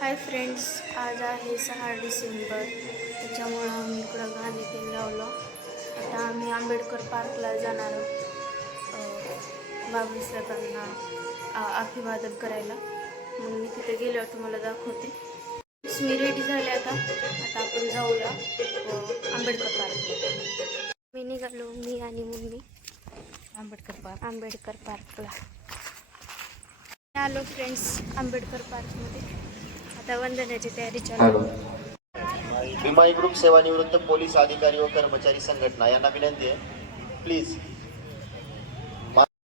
Hi friends आज आहे सहा डिसेंबर. त्याच्यामुळं आम्ही इकडं गाणे ते लावलो. आता आम्ही आंबेडकर पार्कला जाणार अ, अभिवादन करायला. मग मी तिथे गेल्यावर तुम्हाला दाखवते. मी रेडी झाले आता. आता आपण जाऊया आंबेडकर पार्क. मी निघालो मी आणि मम्मी. आंबेडकर पार्क. आंबेडकर पार्कला. आलो फ्रेंड्स आंबेडकर पार्कमध्ये. आता वंदनाची तयारी चालू. भीमाई ग्रुप सेवानिवृत्त पोलीस अधिकारी व कर्मचारी संघटना यांना विनंती आहे. प्लीज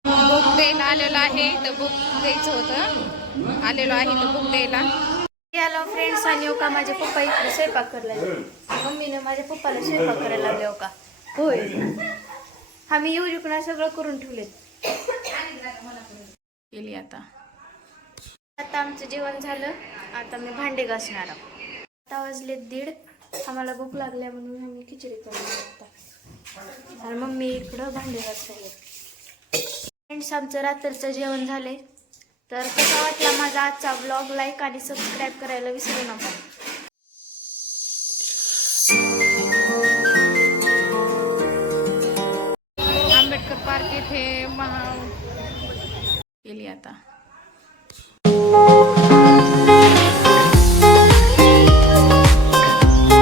बुक द्यायला आलेलो आहे तर बुक द्यायचं होतं. आलेलो आहे तर बुक द्यायला. आलो फ्रेंड्स आणि हो का माझे पप्पा इकडे स्वयंपाक करायला लागले. मम्मीने माझ्या पप्पाला स्वयंपाक करायला लागले हो का? होय. हा मी येऊ इकडं सगळं करून ठेवले केली आता. आता आमचं जेवण झालं. आता मी भांडे घासणार आहोत. आता वाजले दीड. आम्हाला भूक लागल्या म्हणून आम्ही खिचडी करून आता आणि मम्मी इकडं भांडे घासायला फ्रेंड्स आमचं रात्रीचं जेवण झाले तर कसा वाटला माझा आजचा ब्लॉग लाईक आणि सबस्क्राईब करायला विसरू नका. आंबेडकर पार्क येथे महा केली आता.